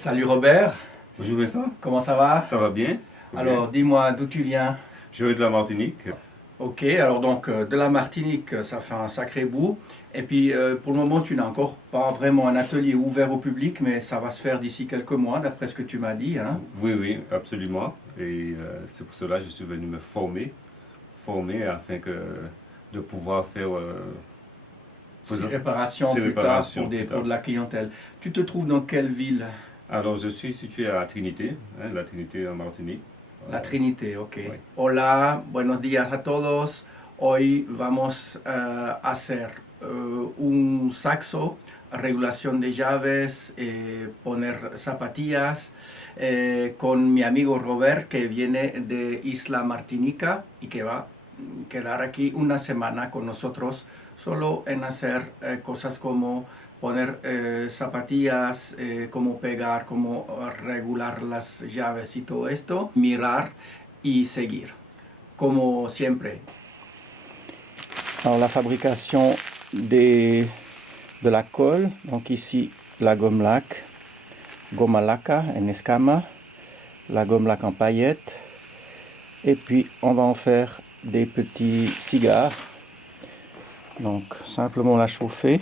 Salut Robert, Bonjour Vincent, comment ça va? ça va bien? Alors dis-moi d'où tu viens? Je viens de la Martinique. Ok, alors donc de la Martinique, ça fait un sacré bout. Et puis pour le moment, tu n'as encore pas vraiment un atelier ouvert au public, mais ça va se faire d'ici quelques mois, d'après ce que tu m'as dit, hein? Oui, oui, absolument. Et c'est pour cela que je suis venu me former afin de pouvoir faire Ces réparations ces plus tard réparations plus pour tard. de la clientèle. Tu te trouves dans quelle ville? Alors, je suis situé à Trinité, la Trinité en Martinique. La Trinité, ok. Oui. Hola, buenos días a todos. Hoy vamos a hacer un saxo, regulación de llaves, poner zapatillas con mi amigo Robert que viene de Isla Martinica y que va a quedar aquí una semana con nosotros solo en hacer cosas como poner zapatillas, cómo pegar, cómo regular las llaves y todo esto, mirar y seguir, como siempre. Alors la fabrication de la colle, donc ici la gomme lac, goma laca en escama, la gomme lac en paillettes, et puis on va en faire des petits cigares, donc simplement la chauffer.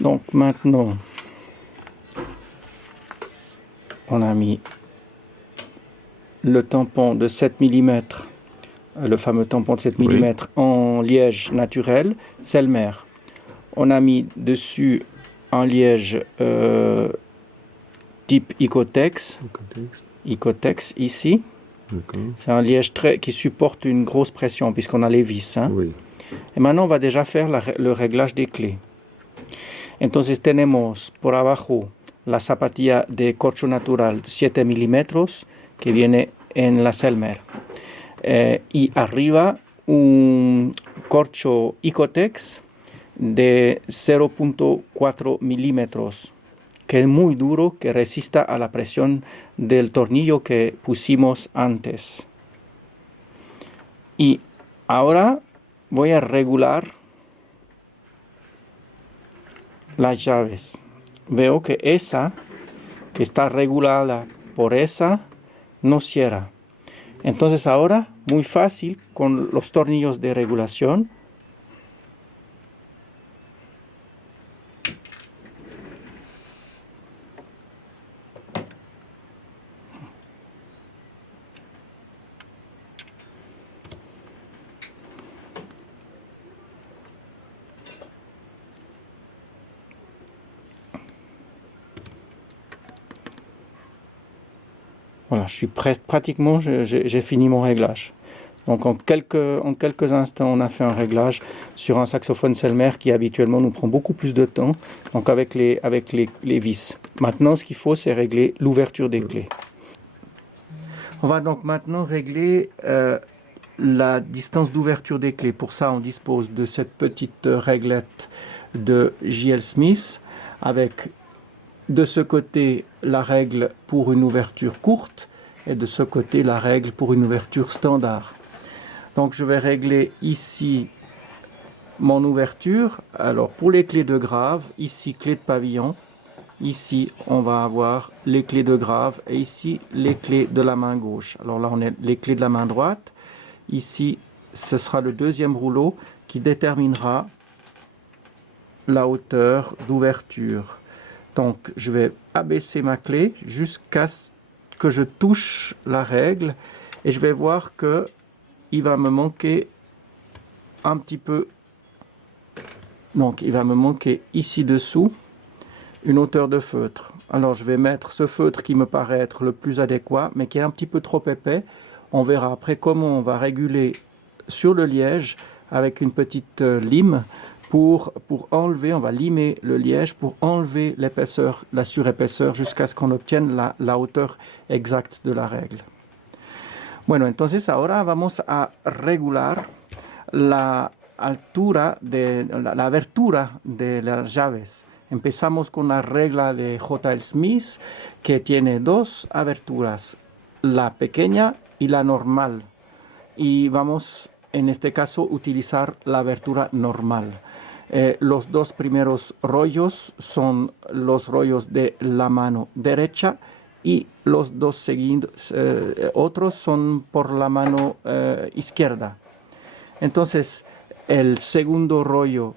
Donc maintenant, on a mis le tampon de 7 mm, le fameux tampon de 7 mm Oui. en liège naturel, Selmer. On a mis dessus un liège type Icotex ici. C'est un liège qui supporte une grosse pression puisqu'on a les vis. Hein? Oui. Et maintenant, on va déjà faire le réglage des clés. Entonces tenemos por abajo la zapatilla de corcho natural 7 milímetros que viene en la Selmer. Y arriba un corcho Icotex de 0.4 milímetros, que es muy duro, que resista a la presión del tornillo que pusimos antes. Y ahora voy a regular las llaves. Veo que esa, que está regulada por esa, no cierra. Entonces ahora, muy fácil, con los tornillos de regulación, voilà, pratiquement, j'ai fini mon réglage. Donc en quelques instants, on a fait un réglage sur un saxophone Selmer qui habituellement nous prend beaucoup plus de temps, donc avec les vis. Maintenant, ce qu'il faut, c'est régler l'ouverture des clés. On va donc maintenant régler la distance d'ouverture des clés. Pour ça, on dispose de cette petite réglette de J.L. Smith avec de ce côté la règle pour une ouverture courte et de ce côté la règle pour une ouverture standard. Donc je vais régler ici mon ouverture. Alors pour les clés de grave, ici clé de pavillon, ici on va avoir les clés de grave et ici les clés de la main gauche. Alors là on a les clés de la main droite. Ici ce sera le deuxième rouleau qui déterminera la hauteur d'ouverture. Donc je vais abaisser ma clé jusqu'à ce que je touche la règle et je vais voir que il va me manquer un petit peu. Donc il va me manquer ici dessous une hauteur de feutre. Alors je vais mettre ce feutre qui me paraît être le plus adéquat mais qui est un petit peu trop épais. On verra après comment on va réguler sur le liège avec une petite lime pour enlever, on va limer le liège pour enlever l'épaisseur, la surépaisseur jusqu'à ce qu'on obtienne la hauteur exacte de la règle. Bueno, entonces ahora vamos a regular la altura de la abertura de las llaves. Empezamos con la regla de J.L. Smith que tiene dos aberturas, la pequeña y la normal. Y vamos en este caso utilizar la abertura normal. Los dos primeros rollos son los rollos de la mano derecha y los dos otros son por la mano izquierda. Entonces el segundo rollo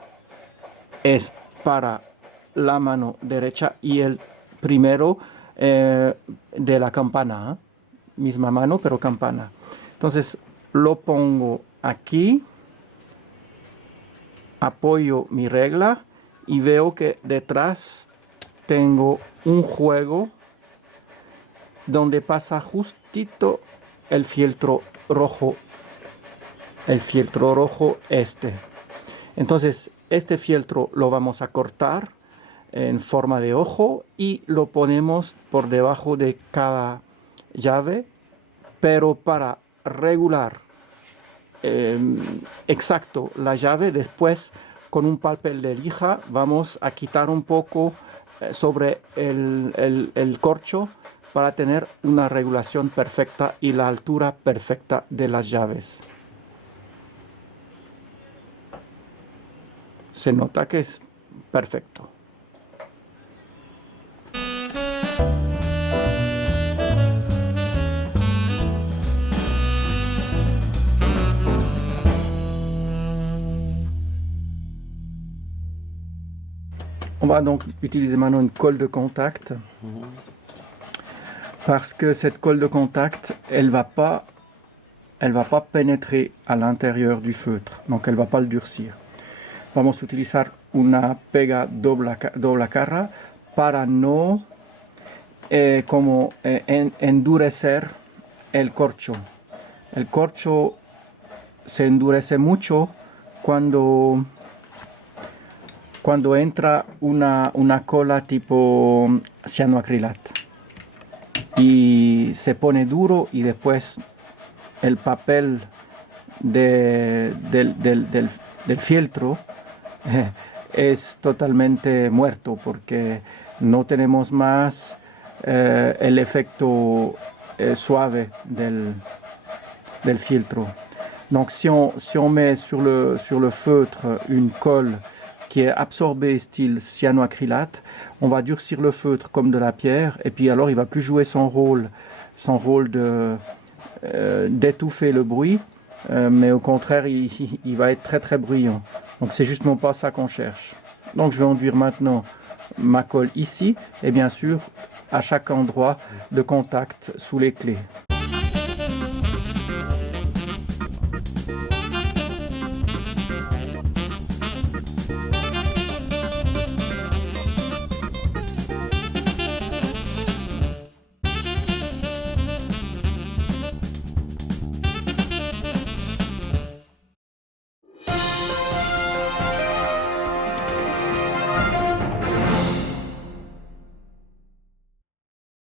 es para la mano derecha y el primero de la campana, misma mano pero campana. Entonces lo pongo aquí, apoyo mi regla y veo que detrás tengo un juego donde pasa justito el fieltro rojo este. Entonces este fieltro lo vamos a cortar en forma de ojo y lo ponemos por debajo de cada llave, pero para regular exacto la llave, después con un papel de lija vamos a quitar un poco sobre el corcho para tener una regulación perfecta y la altura perfecta de las llaves. Se nota que es perfecto. On va donc utiliser maintenant une colle de contact parce que cette colle de contact, elle va pas pénétrer à l'intérieur du feutre, donc elle va pas le durcir. Vamos a utilizar una pega doble cara para no endurecer el corcho. El corcho se endurece mucho cuando entra una cola tipo cianoacrilato y se pone duro y después el papel del fieltro es totalmente muerto porque no tenemos más el efecto suave del filtro. Donc si on met sur le feutre une colle qui est absorbée style cyanoacrylate, on va durcir le feutre comme de la pierre et puis alors il va plus jouer son rôle d'étouffer le bruit, mais au contraire il va être très très bruyant. Donc c'est justement pas ça qu'on cherche. Donc je vais enduire maintenant ma colle ici et bien sûr à chaque endroit de contact sous les clés.